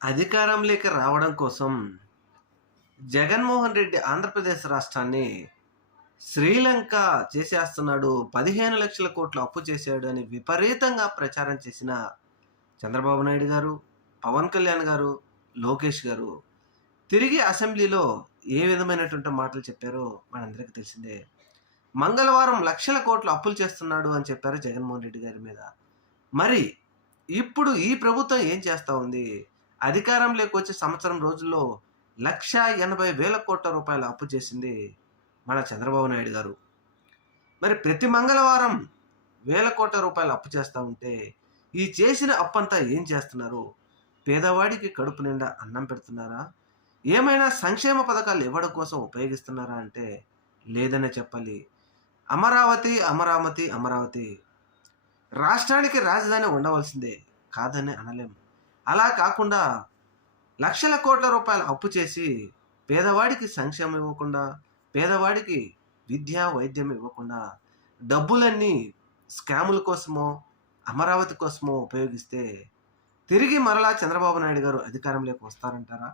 అధికారంలోకి రావడం కోసం జగన్మోహన్ రెడ్డి ఆంధ్రప్రదేశ్ రాష్ట్రాన్ని శ్రీలంక చేసేస్తున్నాడు, 15,00,000 కోట్ల అప్పు చేశాడు అని విపరీతంగా ప్రచారం చేసిన చంద్రబాబు నాయుడు గారు, పవన్ కళ్యాణ్ గారు, లోకేష్ గారు తిరిగి అసెంబ్లీలో ఏ విధమైనటువంటి మాటలు చెప్పారో మనందరికీ తెలిసిందే. మంగళవారం లక్షల కోట్లు అప్పులు చేస్తున్నాడు అని చెప్పారు జగన్మోహన్ రెడ్డి గారి మీద. మరి ఇప్పుడు ఈ ప్రభుత్వం ఏం చేస్తా ఉంది? అధికారంలోకి వచ్చి సంవత్సరం రోజుల్లో 1,80,000 కోట్ల రూపాయల అప్పు చేసింది మన చంద్రబాబు నాయుడు గారు. మరి ప్రతి మంగళవారం వేల కోట్ల రూపాయలు అప్పు చేస్తూ ఉంటే ఈ చేసిన అప్పంతా ఏం చేస్తున్నారు? పేదవాడికి కడుపు నిండా అన్నం పెడుతున్నారా? ఏమైనా సంక్షేమ పథకాలు ఇవ్వడం కోసం ఉపయోగిస్తున్నారా అంటే లేదనే చెప్పాలి. అమరావతి, అమరావతి, అమరావతి రాష్ట్రానికి రాజధాని ఉండవలసిందే, కాదని అనలేం. అలా కాకుండా లక్షల కోట్ల రూపాయలు అప్పు చేసి పేదవాడికి సంక్షేమం ఇవ్వకుండా, పేదవాడికి విద్య వైద్యం ఇవ్వకుండా డబ్బులన్నీ స్కాముల కోసమో అమరావతి కోసమో ఉపయోగిస్తే తిరిగి మరలా చంద్రబాబు నాయుడు గారు అధికారంలోకి వస్తారంటారా?